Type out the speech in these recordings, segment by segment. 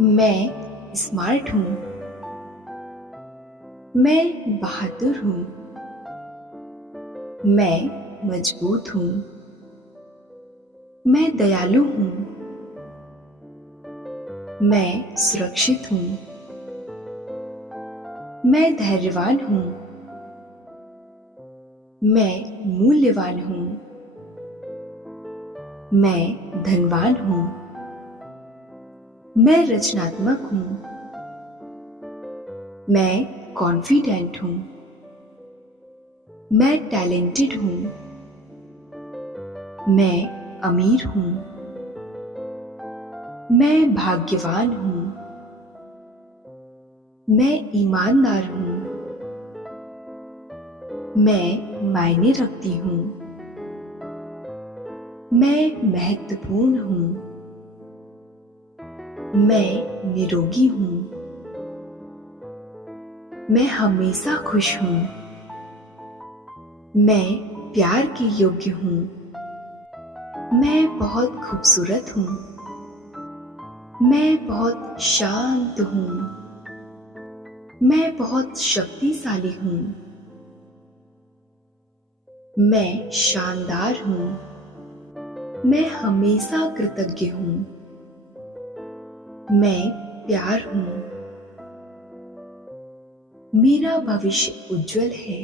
मैं स्मार्ट हूँ। मैं बहादुर हूँ। मैं मजबूत हूँ। मैं दयालु हूँ। मैं सुरक्षित हूँ। मैं धैर्यवान हूँ। मैं मूल्यवान हूँ। मैं धनवान हूँ। मैं रचनात्मक हूँ। मैं कॉन्फिडेंट हूँ। मैं टैलेंटेड हूँ। मैं अमीर हूँ। मैं भाग्यवान हूँ। मैं ईमानदार हूँ। मैं मायने रखती हूँ। मैं महत्वपूर्ण हूँ। मैं निरोगी हूँ। मैं हमेशा खुश हूँ। मैं प्यार के योग्य हूँ। मैं बहुत खूबसूरत हूँ। मैं बहुत शांत हूँ। मैं बहुत शक्तिशाली हूँ। मैं शानदार हूँ। मैं हमेशा कृतज्ञ हूँ। मैं प्यार हूँ। मेरा भविष्य उज्जवल है।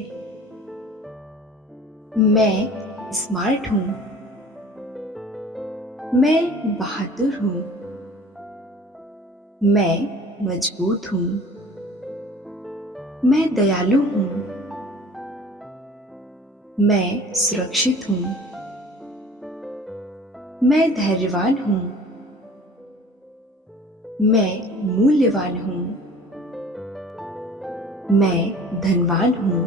मैं स्मार्ट हूँ। मैं बहादुर हूँ। मैं मजबूत हूँ। मैं दयालु हूँ। मैं सुरक्षित हूँ। मैं धैर्यवान हूँ। मैं मूल्यवान हूँ। मैं धनवान हूँ।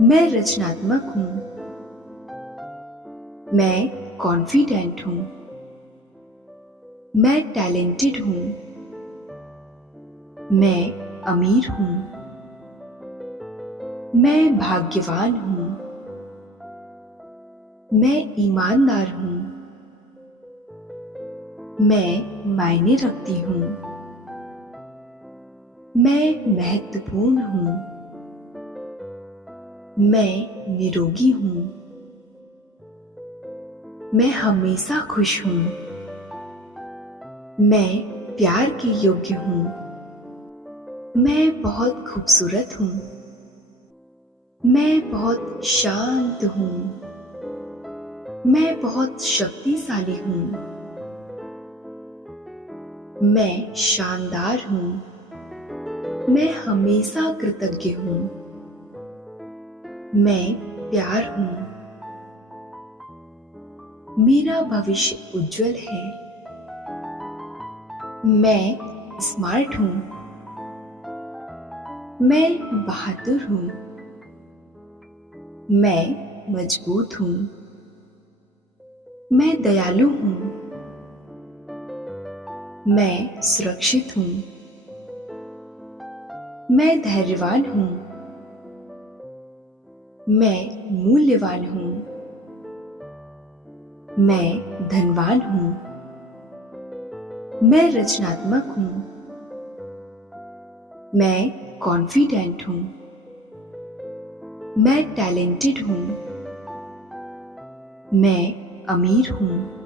मैं रचनात्मक हूँ। मैं कॉन्फिडेंट हूँ। मैं टैलेंटेड हूँ। मैं अमीर हूँ। मैं भाग्यवान हूँ। मैं ईमानदार हूँ। मैं मायने रखती हूँ। मैं महत्वपूर्ण हूँ। मैं निरोगी हूँ। मैं हमेशा खुश हूँ। मैं प्यार के योग्य हूँ। मैं बहुत खूबसूरत हूँ। मैं बहुत शांत हूँ। मैं बहुत शक्तिशाली हूँ। मैं शानदार हूँ। मैं हमेशा कृतज्ञ हूँ। मैं प्यार हूँ। मेरा भविष्य उज्जवल है। मैं स्मार्ट हूँ। मैं बहादुर हूँ। मैं मजबूत हूँ। मैं दयालु हूँ। मैं सुरक्षित हूँ। मैं धैर्यवान हूँ। मैं मूल्यवान हूँ। मैं धनवान हूँ। मैं रचनात्मक हूँ। मैं कॉन्फिडेंट हूँ। मैं टैलेंटेड हूँ। मैं अमीर हूँ।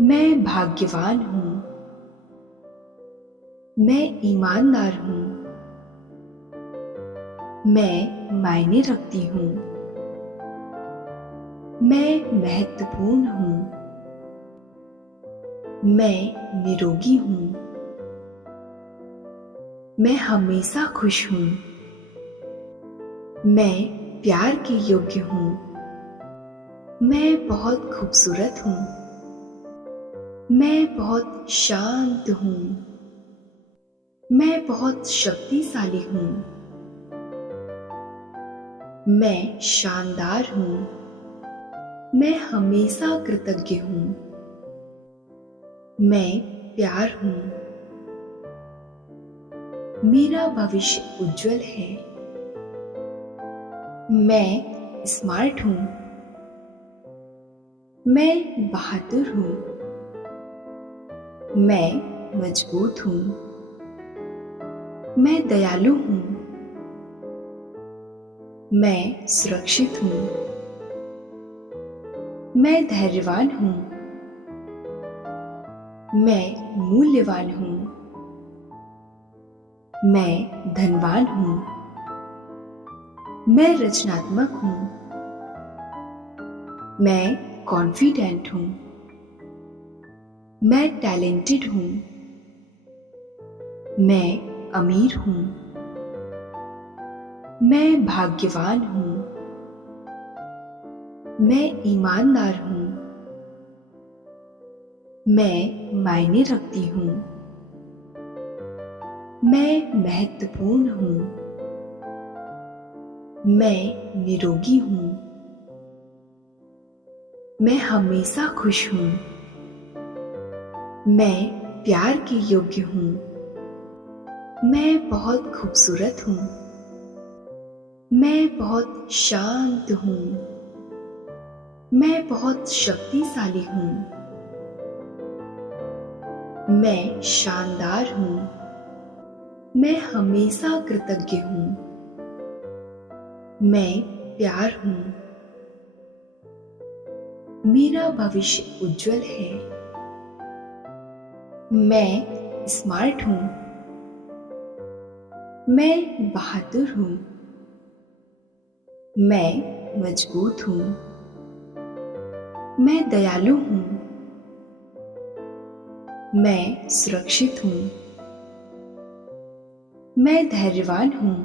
मैं भाग्यवान हूँ। मैं ईमानदार हूँ। मैं मायने रखती हूँ। मैं महत्वपूर्ण हूँ। मैं निरोगी हूँ। मैं हमेशा खुश हूँ। मैं प्यार के योग्य हूँ। मैं बहुत खूबसूरत हूँ। मैं बहुत शांत हूँ। मैं बहुत शक्तिशाली हूँ। मैं शानदार हूँ। मैं हमेशा कृतज्ञ हूँ। मैं प्यार हूँ। मेरा भविष्य उज्जवल है। मैं स्मार्ट हूँ। मैं बहादुर हूँ। मैं मजबूत हूँ। मैं दयालु हूँ। मैं सुरक्षित हूँ। मैं धैर्यवान हूँ। मैं मूल्यवान हूँ। मैं धनवान हूँ। मैं रचनात्मक हूँ। मैं कॉन्फिडेंट हूँ। मैं टैलेंटेड हूँ। मैं अमीर हूँ। मैं भाग्यवान हूँ। मैं ईमानदार हूँ। मैं मायने रखती हूँ। मैं महत्वपूर्ण हूँ। मैं निरोगी हूँ। मैं हमेशा खुश हूँ। मैं प्यार के योग्य हूँ। मैं बहुत खूबसूरत हूँ। मैं बहुत शांत हूँ। मैं बहुत शक्तिशाली हूँ। मैं शानदार हूँ। मैं हमेशा कृतज्ञ हूँ। मैं प्यार हूँ। मेरा भविष्य उज्जवल है। मैं स्मार्ट हूँ। मैं बहादुर हूँ। मैं मजबूत हूँ। मैं दयालु हूँ। मैं सुरक्षित हूँ। मैं धैर्यवान हूँ।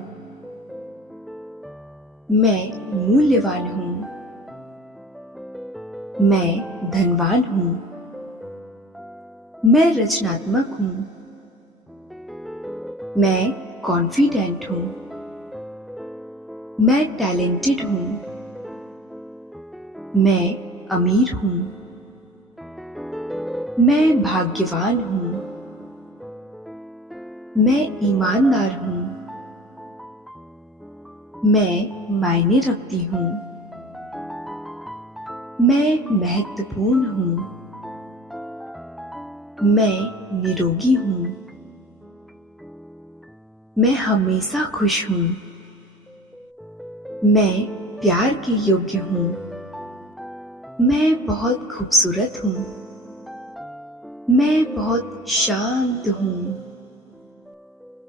मैं मूल्यवान हूँ। मैं धनवान हूँ। मैं रचनात्मक हूँ। मैं कॉन्फिडेंट हूँ। मैं टैलेंटेड हूँ। मैं अमीर हूँ। मैं भाग्यवान हूँ। मैं ईमानदार हूँ। मैं मायने रखती हूँ। मैं महत्वपूर्ण हूँ। मैं निरोगी हूँ। मैं हमेशा खुश हूँ। मैं प्यार के योग्य हूँ। मैं बहुत खूबसूरत हूँ। मैं बहुत शांत हूँ।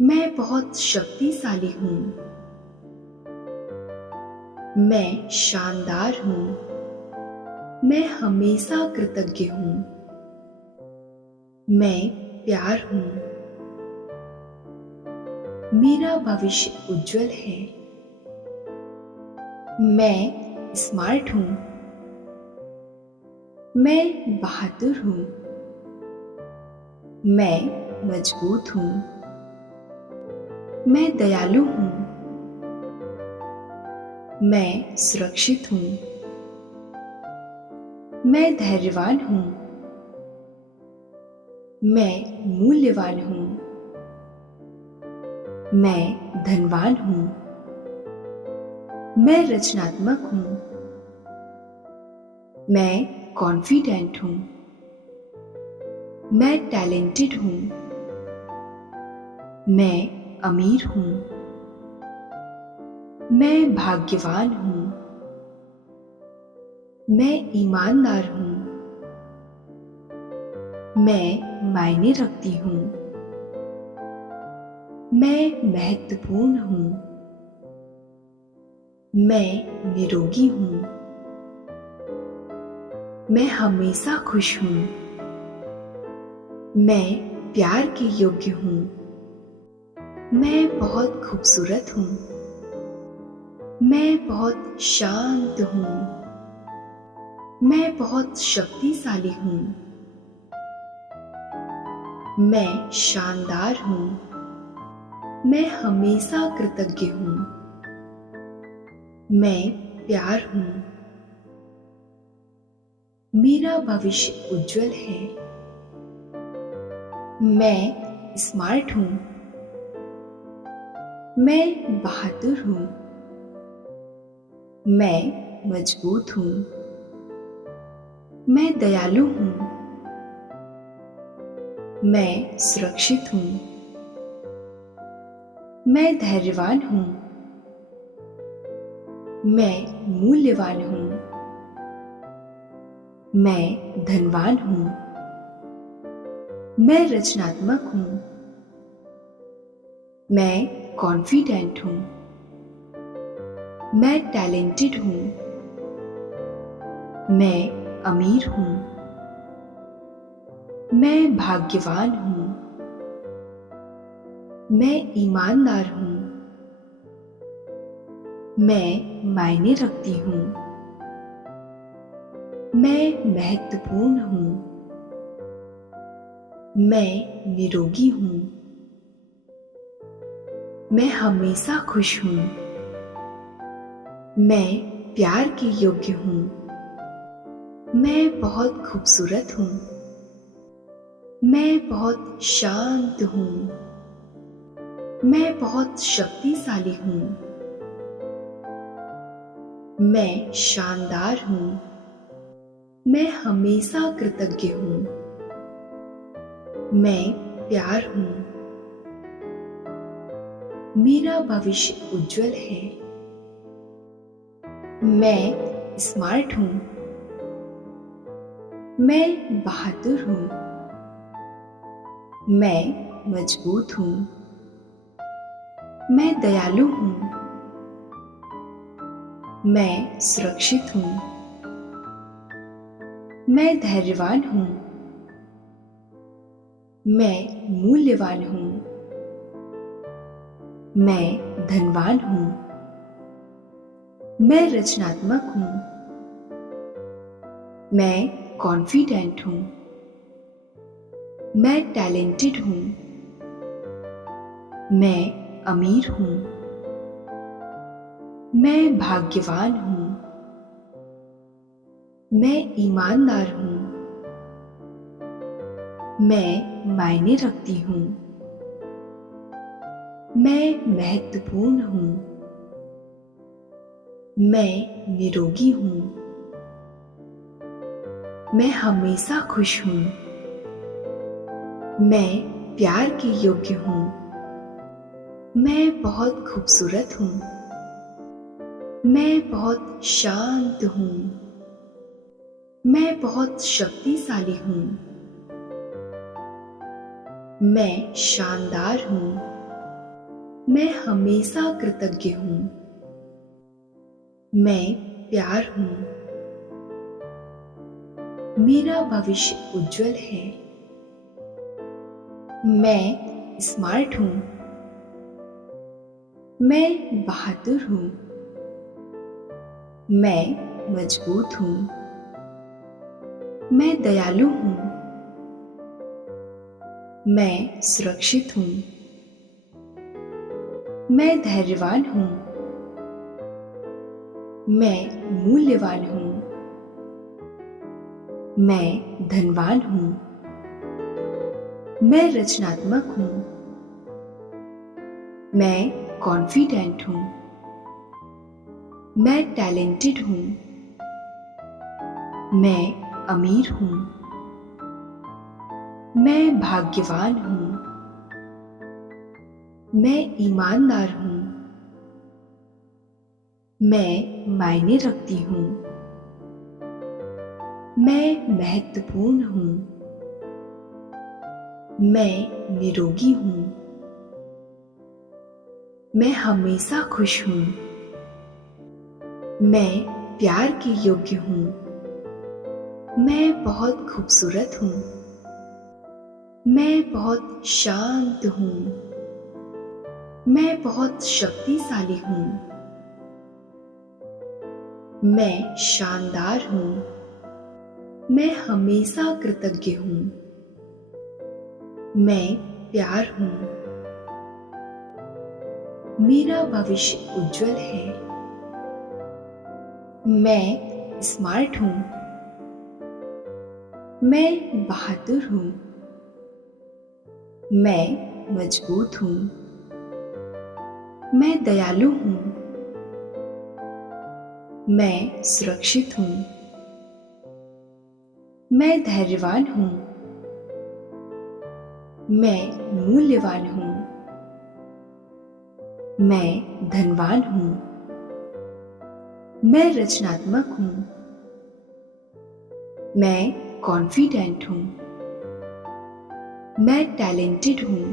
मैं बहुत शक्तिशाली हूँ। मैं शानदार हूँ। मैं हमेशा कृतज्ञ हूँ। मैं प्यार हूँ। मेरा भविष्य उज्जवल है। मैं स्मार्ट हूँ। मैं बहादुर हूँ। मैं मजबूत हूँ। मैं दयालु हूँ। मैं सुरक्षित हूँ। मैं धैर्यवान हूँ। मैं मूल्यवान हूँ। मैं धनवान हूँ। मैं रचनात्मक हूँ। मैं कॉन्फिडेंट हूँ। मैं टैलेंटेड हूँ। मैं अमीर हूँ। मैं भाग्यवान हूँ। मैं ईमानदार हूँ। मैं मायने रखती हूँ। मैं महत्वपूर्ण हूँ। मैं निरोगी हूँ। मैं हमेशा खुश हूँ। मैं प्यार के योग्य हूँ। मैं बहुत खूबसूरत हूँ। मैं बहुत शांत हूँ। मैं बहुत शक्तिशाली हूँ। मैं शानदार हूँ। मैं हमेशा कृतज्ञ हूँ। मैं प्यार हूँ। मेरा भविष्य उज्जवल है। मैं स्मार्ट हूँ। मैं बहादुर हूँ। मैं मजबूत हूँ। मैं दयालु हूँ। मैं सुरक्षित हूँ। मैं धैर्यवान हूँ। मैं मूल्यवान हूँ। मैं धनवान हूँ। मैं रचनात्मक हूँ। मैं कॉन्फिडेंट हूँ। मैं टैलेंटेड हूँ। मैं अमीर हूँ। मैं भाग्यवान हूँ। मैं ईमानदार हूँ। मैं मायने रखती हूँ। मैं महत्वपूर्ण हूँ। मैं निरोगी हूँ। मैं हमेशा खुश हूँ। मैं प्यार के योग्य हूँ। मैं बहुत खूबसूरत हूँ। मैं बहुत शांत हूँ। मैं बहुत शक्तिशाली हूँ। मैं शानदार हूँ। मैं हमेशा कृतज्ञ हूँ। मैं प्यार हूँ। मेरा भविष्य उज्जवल है। मैं स्मार्ट हूँ। मैं बहादुर हूँ। मैं मजबूत हूँ। मैं दयालु हूँ। मैं सुरक्षित हूँ। मैं धैर्यवान हूँ। मैं मूल्यवान हूँ। मैं धनवान हूँ। मैं रचनात्मक हूँ। मैं कॉन्फिडेंट हूँ। मैं टैलेंटेड हूँ। मैं अमीर हूँ। मैं भाग्यवान हूँ। मैं ईमानदार हूँ। मैं मायने रखती हूँ। मैं महत्वपूर्ण हूँ। मैं निरोगी हूँ। मैं हमेशा खुश हूँ। मैं प्यार के योग्य हूँ। मैं बहुत खूबसूरत हूँ। मैं बहुत शांत हूँ। मैं बहुत शक्तिशाली हूँ। मैं शानदार हूँ। मैं हमेशा कृतज्ञ हूँ। मैं प्यार हूँ। मेरा भविष्य उज्जवल है। मैं स्मार्ट हूँ। मैं बहादुर हूँ। मैं मजबूत हूँ। मैं दयालु हूँ। मैं सुरक्षित हूँ। मैं धैर्यवान हूँ। मैं मूल्यवान हूँ। मैं धनवान हूँ। मैं रचनात्मक हूँ। मैं कॉन्फिडेंट हूँ। मैं टैलेंटेड हूँ। मैं अमीर हूँ। मैं भाग्यवान हूँ। मैं ईमानदार हूँ। मैं मायने रखती हूँ। मैं महत्वपूर्ण हूँ। मैं निरोगी हूँ। मैं हमेशा खुश हूँ। मैं प्यार के योग्य हूँ। मैं बहुत खूबसूरत हूँ। मैं बहुत शांत हूँ। मैं बहुत शक्तिशाली हूँ। मैं शानदार हूँ। मैं हमेशा कृतज्ञ हूँ। मैं प्यार हूँ। मेरा भविष्य उज्जवल है। मैं स्मार्ट हूँ। मैं बहादुर हूँ। मैं मजबूत हूँ। मैं दयालु हूँ। मैं सुरक्षित हूँ। मैं धैर्यवान हूँ। मैं मूल्यवान हूँ। मैं धनवान हूँ। मैं रचनात्मक हूँ। मैं कॉन्फिडेंट हूँ। मैं टैलेंटेड हूँ।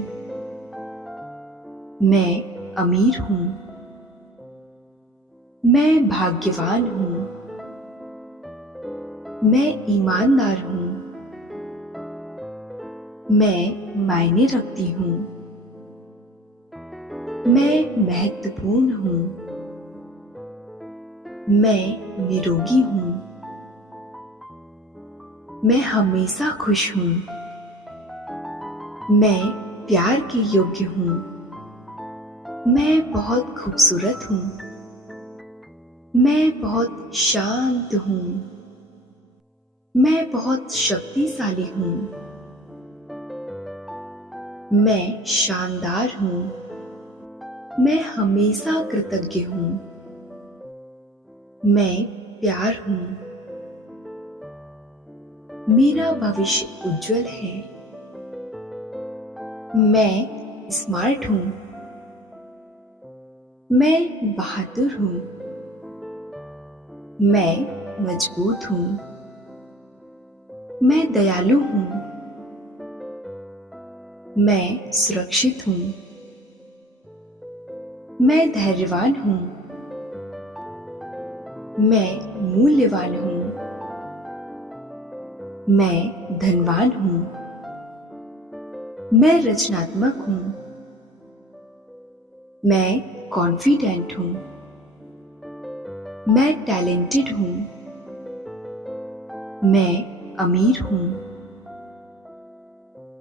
मैं अमीर हूँ। मैं भाग्यवान हूँ। मैं ईमानदार हूँ। मैं मायने रखती हूँ। मैं महत्वपूर्ण हूँ। मैं निरोगी हूँ। मैं हमेशा खुश हूँ। मैं प्यार के योग्य हूँ। मैं बहुत खूबसूरत हूँ। मैं बहुत शांत हूँ। मैं बहुत शक्तिशाली हूँ। मैं शानदार हूँ। मैं हमेशा कृतज्ञ हूँ। मैं प्यार हूँ। मेरा भविष्य उज्जवल है। मैं स्मार्ट हूँ। मैं बहादुर हूँ। मैं मजबूत हूँ। मैं दयालु हूँ। मैं सुरक्षित हूँ। मैं धैर्यवान हूँ। मैं मूल्यवान हूँ। मैं धनवान हूँ। मैं रचनात्मक हूँ। मैं कॉन्फिडेंट हूँ। मैं टैलेंटेड हूँ। मैं अमीर हूँ।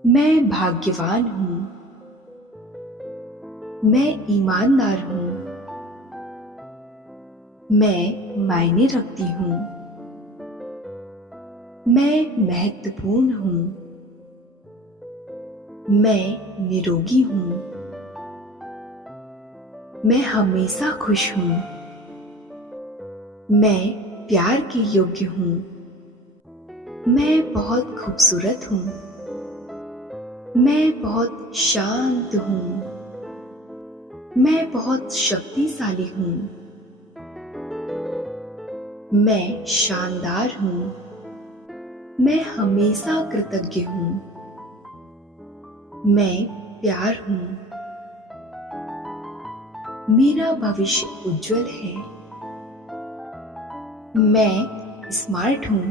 मैं भाग्यवान हूँ। मैं ईमानदार हूँ। मैं मायने रखती हूँ। मैं महत्वपूर्ण हूँ। मैं निरोगी हूँ। मैं हमेशा खुश हूँ। मैं प्यार के योग्य हूँ। मैं बहुत खूबसूरत हूँ। मैं बहुत शांत हूँ। मैं बहुत शक्तिशाली हूँ। मैं शानदार हूँ। मैं हमेशा कृतज्ञ हूँ। मैं प्यार हूँ। मेरा भविष्य उज्जवल है। मैं स्मार्ट हूँ।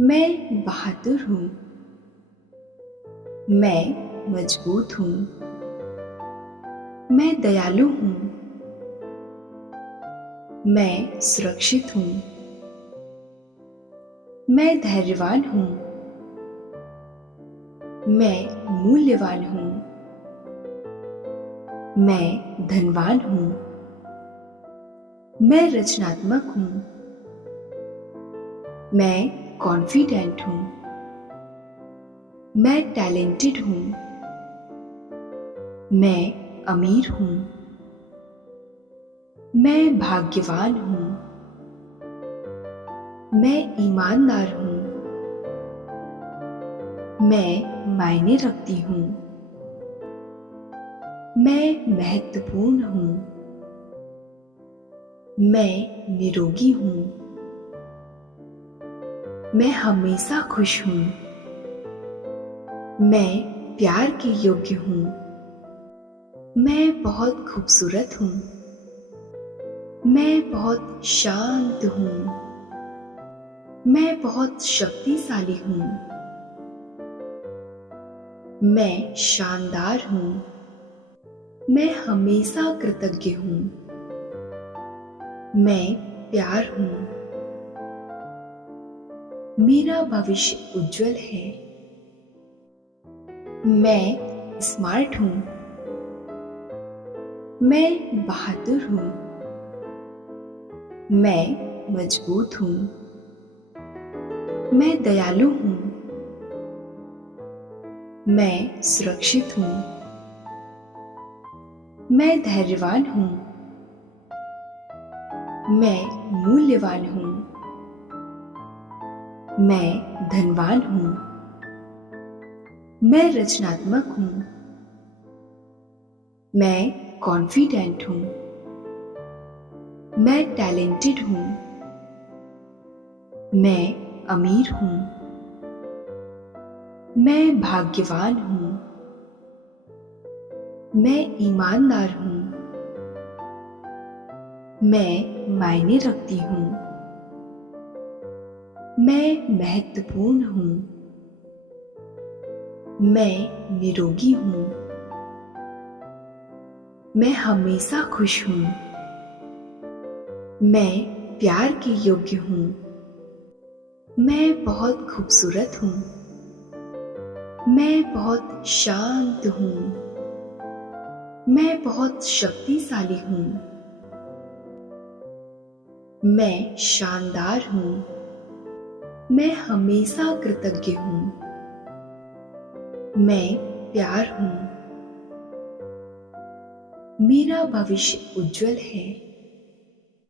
मैं बहादुर हूँ। मैं मजबूत हूँ। मैं दयालु हूँ। मैं सुरक्षित हूँ। मैं धैर्यवान हूँ। मैं मूल्यवान हूँ। मैं धनवान हूँ। मैं रचनात्मक हूँ। मैं कॉन्फिडेंट हूँ। मैं टैलेंटेड हूँ। मैं अमीर हूँ। मैं भाग्यवान हूँ। मैं ईमानदार हूँ। मैं मायने रखती हूँ। मैं महत्वपूर्ण हूँ। मैं निरोगी हूँ। मैं हमेशा खुश हूँ। मैं प्यार के योग्य हूँ। मैं बहुत खूबसूरत हूँ। मैं बहुत शांत हूँ। मैं बहुत शक्तिशाली हूँ। मैं शानदार हूँ। मैं हमेशा कृतज्ञ हूँ। मैं प्यार हूँ। मेरा भविष्य उज्जवल है। मैं स्मार्ट हूँ। मैं बहादुर हूँ। मैं मजबूत हूँ। मैं दयालु हूँ। मैं सुरक्षित हूँ। मैं धैर्यवान हूँ। मैं मूल्यवान हूँ। मैं धनवान हूँ। मैं रचनात्मक हूँ। मैं कॉन्फिडेंट हूँ। मैं टैलेंटेड हूँ। मैं अमीर हूँ। मैं भाग्यवान हूँ। मैं ईमानदार हूँ। मैं मायने रखती हूँ। मैं महत्वपूर्ण हूँ। मैं निरोगी हूँ। मैं हमेशा खुश हूँ। मैं प्यार के योग्य हूँ। मैं बहुत खूबसूरत हूँ। मैं बहुत शांत हूँ। मैं बहुत शक्तिशाली हूँ। मैं शानदार हूँ। मैं हमेशा कृतज्ञ हूँ। मैं प्यार हूँ। मेरा भविष्य उज्जवल है।